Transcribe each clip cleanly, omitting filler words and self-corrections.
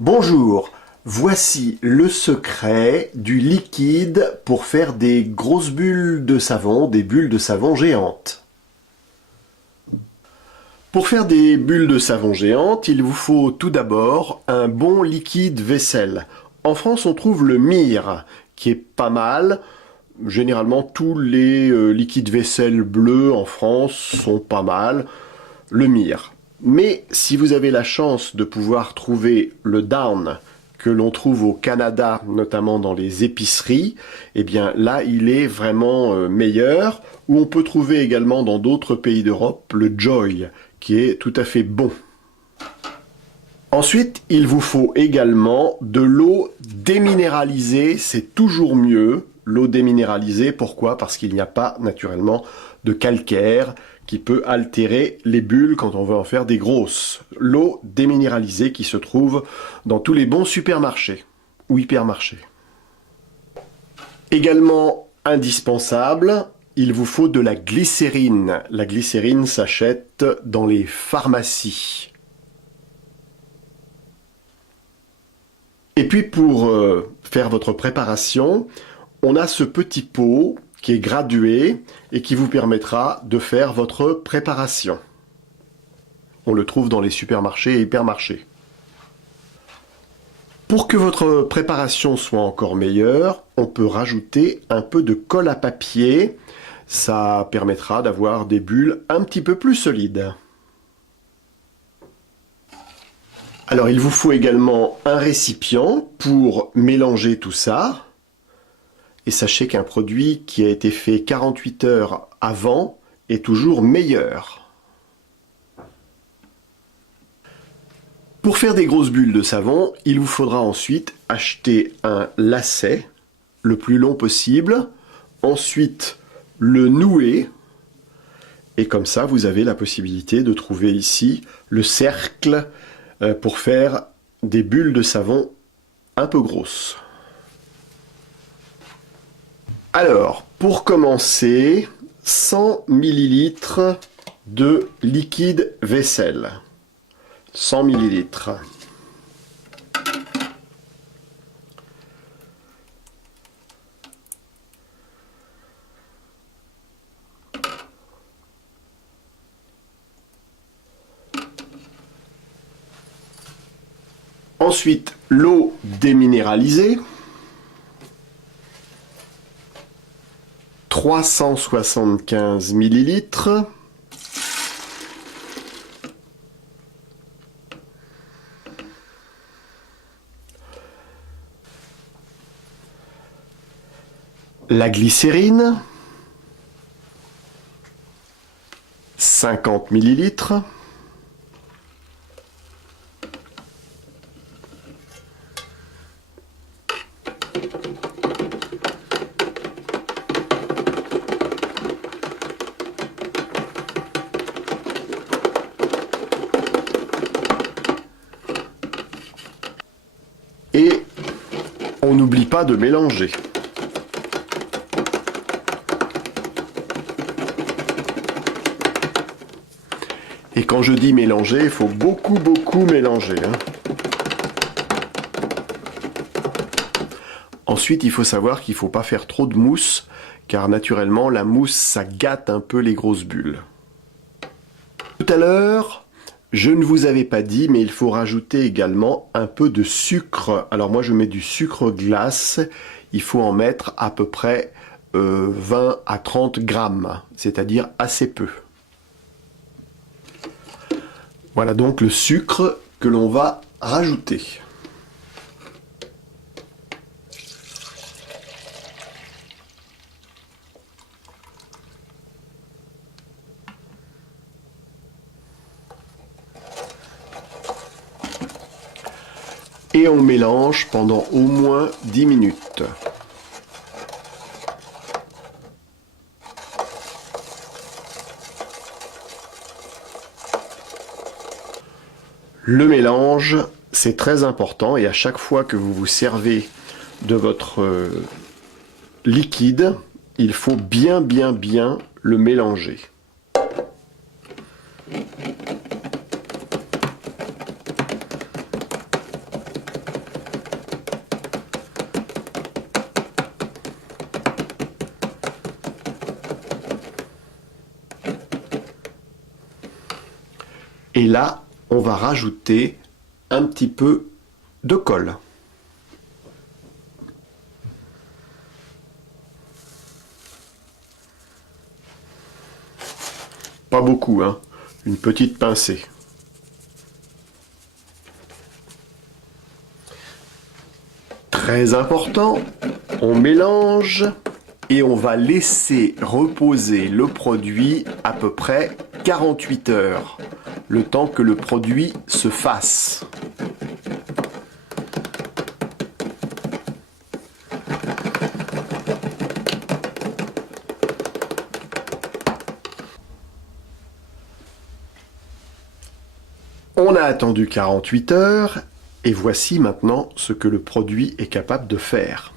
Bonjour, voici le secret du liquide pour faire des grosses bulles de savon, des bulles de savon géantes. Pour faire des bulles de savon géantes, il vous faut tout d'abord un bon liquide vaisselle. En France, on trouve le Mire, qui est pas mal. Généralement, tous les liquides vaisselle bleus en France sont pas mal. Le Mire. Mais si vous avez la chance de pouvoir trouver le Down que l'on trouve au Canada, notamment dans les épiceries, eh bien là il est vraiment meilleur. Ou on peut trouver également dans d'autres pays d'Europe le Joy, qui est tout à fait bon. Ensuite, il vous faut également de l'eau déminéralisée, c'est toujours mieux. L'eau déminéralisée, pourquoi? Parce qu'il n'y a pas naturellement de calcaire qui peut altérer les bulles quand on veut en faire des grosses. L'eau déminéralisée qui se trouve dans tous les bons supermarchés ou hypermarchés. Également indispensable, il vous faut de la glycérine. La glycérine s'achète dans les pharmacies. Et puis pour faire votre préparation, on a ce petit pot qui est gradué et qui vous permettra de faire votre préparation. On le trouve dans les supermarchés et hypermarchés. Pour que votre préparation soit encore meilleure, on peut rajouter un peu de colle à papier. Ça permettra d'avoir des bulles un petit peu plus solides. Alors il vous faut également un récipient pour mélanger tout ça. Et sachez qu'un produit qui a été fait 48 heures avant est toujours meilleur. Pour faire des grosses bulles de savon, il vous faudra ensuite acheter un lacet le plus long possible, ensuite le nouer, et comme ça vous avez la possibilité de trouver ici le cercle pour faire des bulles de savon un peu grosses. Alors, pour commencer, 100 ml de liquide vaisselle. 100 ml. Ensuite, l'eau déminéralisée. 375 ml. La glycérine. 50 ml. Et on n'oublie pas de mélanger. Et quand je dis mélanger, il faut beaucoup mélanger. Ensuite, il faut savoir qu'il ne faut pas faire trop de mousse, car naturellement, la mousse, ça gâte un peu les grosses bulles. Tout à l'heure, je ne vous avais pas dit, mais il faut rajouter également un peu de sucre. Alors moi, je mets du sucre glace. Il faut en mettre à peu près 20 à 30 grammes, c'est-à-dire assez peu. Voilà donc le sucre que l'on va rajouter. Et on mélange pendant au moins 10 minutes. Le mélange, c'est très important et à chaque fois que vous vous servez de votre liquide, il faut bien le mélanger. Et là, on va rajouter un petit peu de colle. Pas beaucoup, hein. Une petite pincée. Très important, on mélange et on va laisser reposer le produit à peu près 48 heures, le temps que le produit se fasse. On a attendu 48 heures et voici maintenant ce que le produit est capable de faire.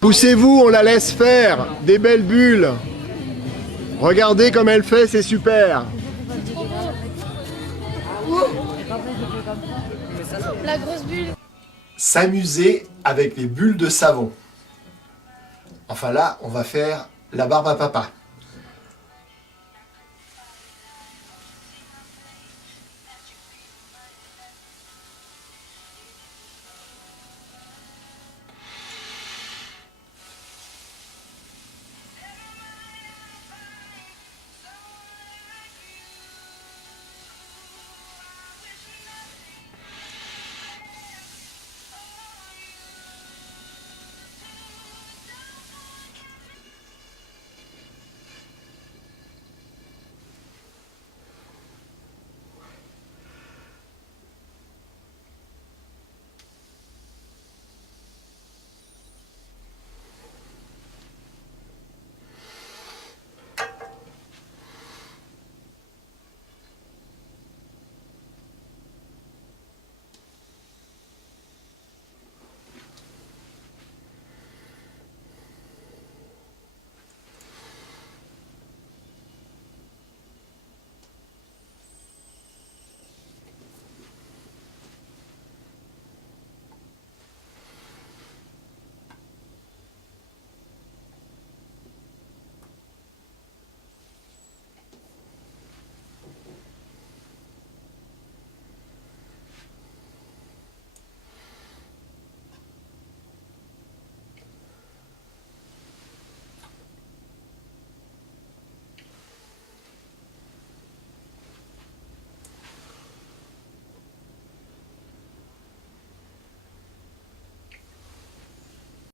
Poussez-vous, on la laisse faire. Des belles bulles. Regardez comme elle fait, c'est super. La grosse bulle. S'amuser avec les bulles de savon. Enfin là, on va faire la barbe à papa.